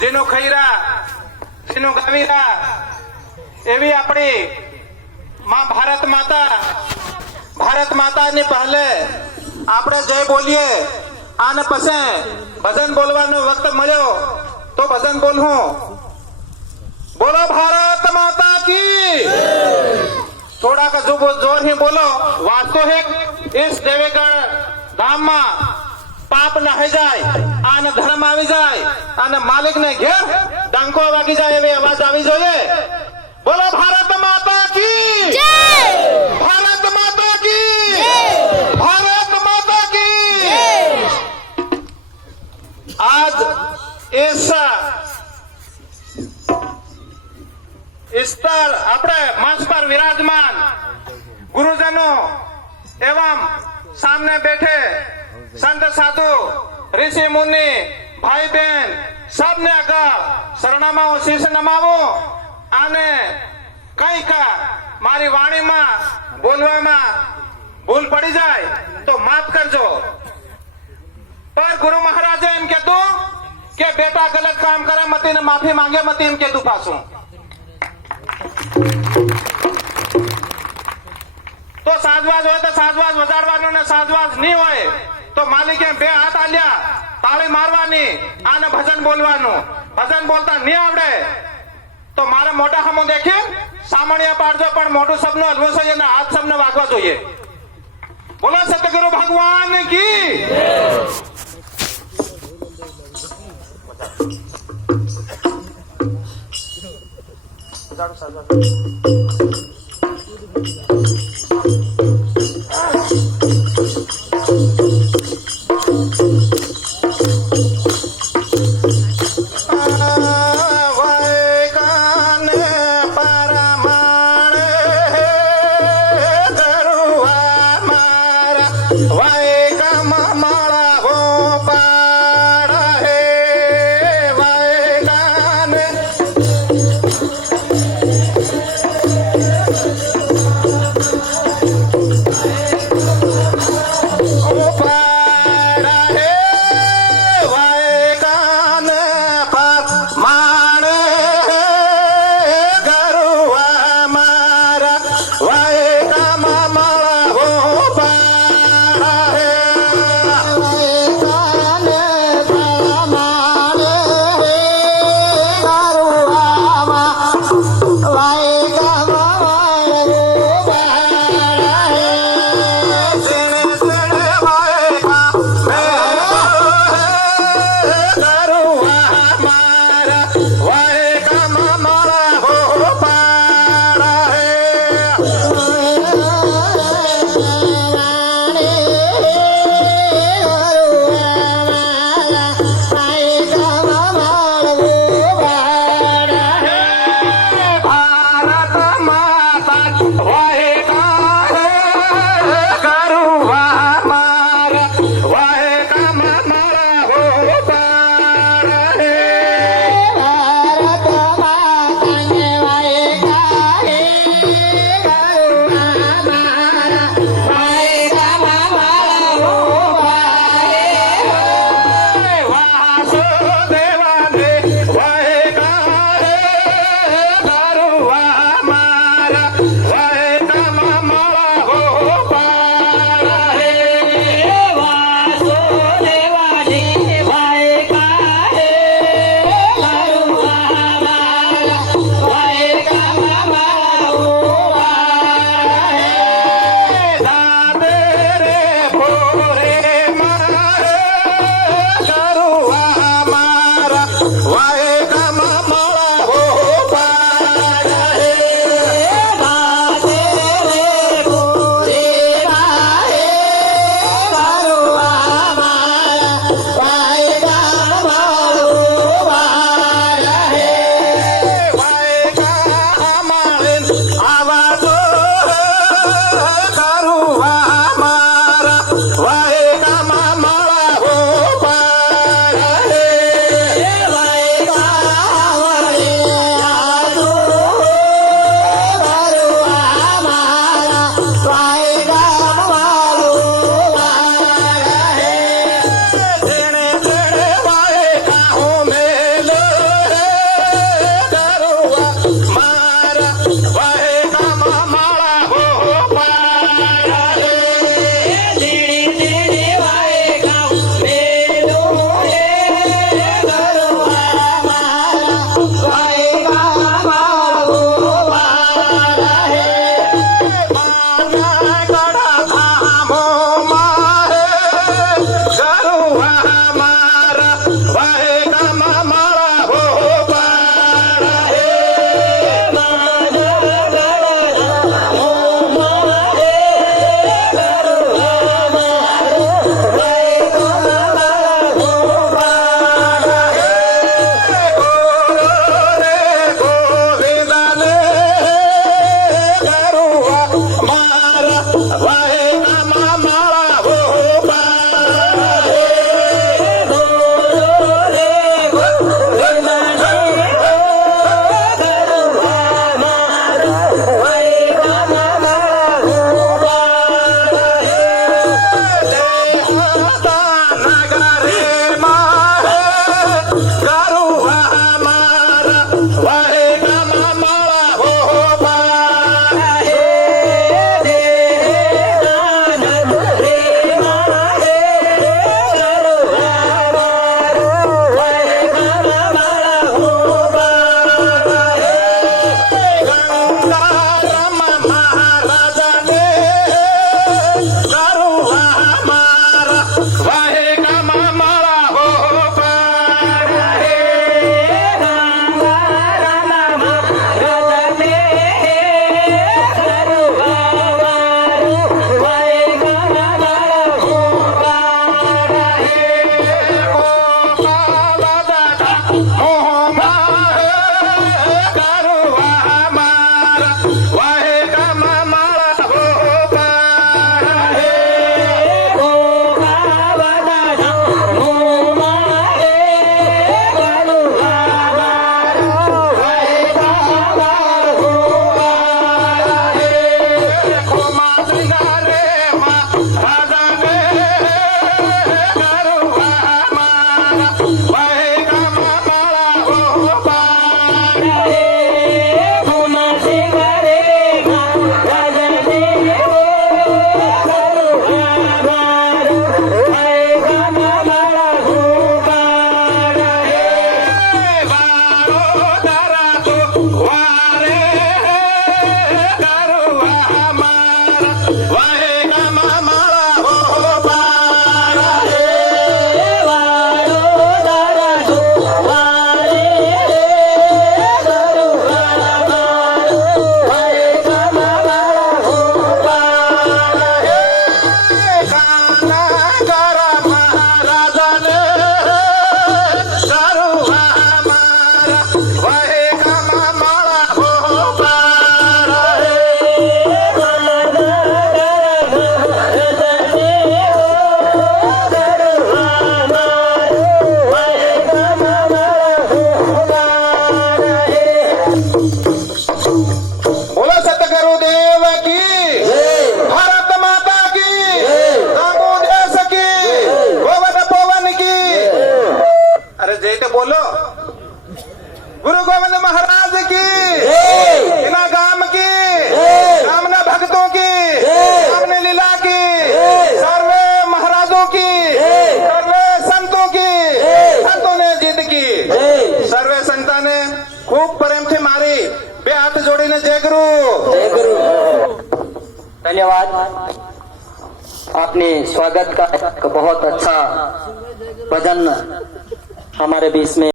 જેનું ખૈરા જેનું ગાવીરા એવી આપણી માં ભારત માતાની પહેલે આપણે જય બોલીએ અને પછી ભજન બોલવાનો વખત મળ્યો તો ભજન બોલવું. બોલો ભારત માતા કી. થોડાક જોર ही बोलो. वास्तव है इस देवेगढ़ धाम में पाप नहाई जाए आने धर्म આવી જાય અને માલિક ને ઘેર ડંકો વાગી જાય એવી અવાજ આવી જોઈએ. બોલો ભારત માતા કી જય. ભારત માતા કી જય. ભારત માતા કી જય. आज इस स्तर अपने मंच पर विराजमान गुरुजनों एवं सामने बैठे संत साधु ऋषि मुनि भाई बहन सबने अगर शरणामाओ शीश नमावो आने कई का मारी वाणी में बोलवा में भूल पड़ी जाए तो माफ करजो. पर गुरु महाराज एम कहतु के बेटा गलत काम करे मती ने माफी मांगे मती एम कहतु पासू. तो साजवाज हो तो साजवाज वजाड़वानो ने साजवाज नहीं होय तो मालिके बे हाथ आल्या ताળી મારવાની આને ભજન બોલવાનું. ભજન બોલતા નહીં આવડે તો મારે મોટા હમો દેખી સામાન્ય પાડજો પણ મોટું સબનું હલવું જોઈએ ને હાથ સબને વાગવા જોઈએ. બોલો સતગુરુ ભગવાન કી. बोलो गुरु गोविंद महाराज की बिना गाम की सामने भक्तों की सामने लीला की सर्वे महाराजों की सर्वे संतों की संतों ने जिद की सर्वे संता ने खूब प्रेम से मारी बे हाथ जोड़ीने जय गुरु धन्यवाद। आपने स्वागत का एक बहुत अच्छा भजन हमारे बीच में